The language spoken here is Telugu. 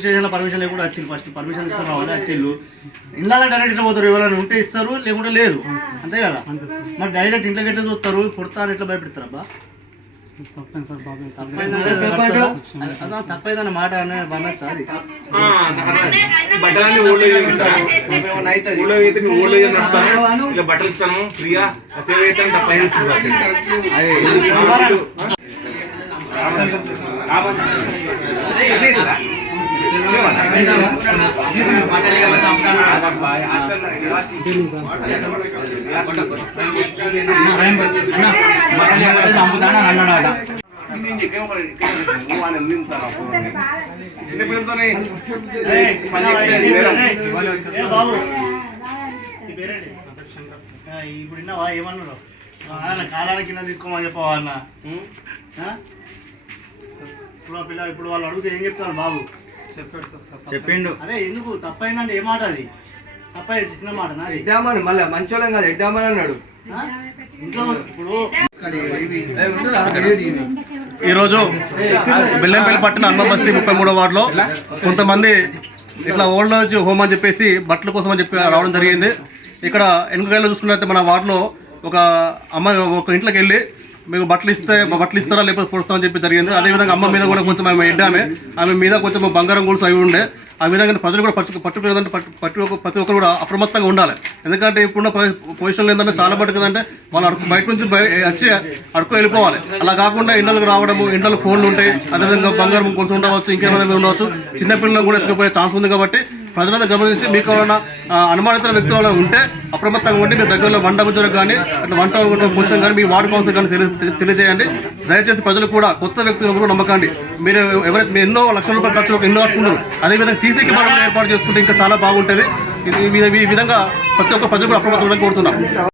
పోలీస్ స్టేషన్లో పర్మిషన్ లేకుండా వచ్చింది. ఫస్ట్ పర్మిషన్ తీసుకుని రావాలి వచ్చిళ్ళు. ఇళ్ళ డైరెక్ట్ పోతారు, ఎవరైనా ఉంటే ఇస్తారు లేకుంటే లేదు, అంతే కదా. మరి డైరెక్ట్ ఇంట్లోకి ఎట్లా చూస్తారు, కొడతా అని ఎట్లా భయపెడతారు అబ్బా? తప్పైందన్న మాట అనొచ్చా? అది బట్టలన్నీ బట్టలు ఇస్తాను ఫ్రీగా సేవ్ అవుతాను తప్ప చిన్నపిల్లలతోనే ఇప్పుడు విన్నావా ఏమన్నారు? కాలానికి కింద తీసుకోమని చెప్పవా అన్న? ఇప్పుడు వాళ్ళు అడిగితే ఏం చెప్తారు బాబు? చెప్పిండు. అరే ఎందుకు తప్పైందంటే ఏ మాట అది? తప్పైంది చిన్న మాట నాది. ఎడ్డామని మళ్ళీ మంచోళ్ళం కాదు, ఎడ్డామని అన్నాడు ఇంట్లో. ఇప్పుడు ఈరోజు బెల్లంపల్లి పట్టణ హనుమాన్ బస్తీ 33వ వార్డులో కొంతమంది ఇట్లా ఓల్డ్ ఏజ్ హోమ్ అని చెప్పేసి బట్టల కోసం అని చెప్పి రావడం జరిగింది. ఇక్కడ వెనుకలో చూసుకున్నట్లయితే మన వార్డులో ఒక అమ్మాయి ఒక ఇంట్లోకి వెళ్ళి మీకు బట్టలు ఇస్తారా లేకపోతే పొడుస్తామని చెప్పి జరిగింది. అదేవిధంగా అమ్మ మీద కూడా కొంచెం ఆమె ఎడ్డామే, ఆమె మీద కొంచెం బంగారం గొలుసు అవి ఉండే. ఆ విధంగా ప్రజలు కూడా ప్రతి ఒక్కరు కూడా అప్రమత్తంగా ఉండాలి. ఎందుకంటే ఇప్పుడున్న పొజిషన్లో ఏంటంటే చాలా పట్టుకుందంటే వాళ్ళు బయట నుంచి వచ్చి అడుకు వెళ్ళిపోవాలి. అలా కాకుండా ఇండ్లకు రావడము, ఇండ్లలో ఫోన్లు ఉంటాయి, అదేవిధంగా బంగారం గొలుసు ఉండవచ్చు, ఇంకేమైనా ఉండవచ్చు. చిన్నపిల్లలను కూడా ఎత్తుకుపోయే ఛాన్స్ ఉంది. కాబట్టి ప్రజలంతా గమనించి మీకు ఏమైనా అనుమానిత వ్యక్తులు ఉంటే అప్రమత్తంగా ఉండి మీ దగ్గరలో వంటబుజ్జలకు కానీ అట్లా వంట పొజిషన్ కానీ మీ వార్డు కౌన్సిల్ కానీ తెలియజేయండి. దయచేసి ప్రజలు కూడా కొత్త వ్యక్తులను కూడా నమ్మకండి. మీరు ఎవరైతే ఎన్నో లక్షల రూపాయల ఖర్చు ఎన్నో కట్టుకుంటారు, అదేవిధంగా సీసీ కెమెరాలు ఏర్పాటు చేసుకుంటే ఇంకా చాలా బాగుంటుంది. ఈ విధంగా ప్రతి ఒక్క ప్రజలు కూడా అప్రమత్తంగా కోరుతున్నాం.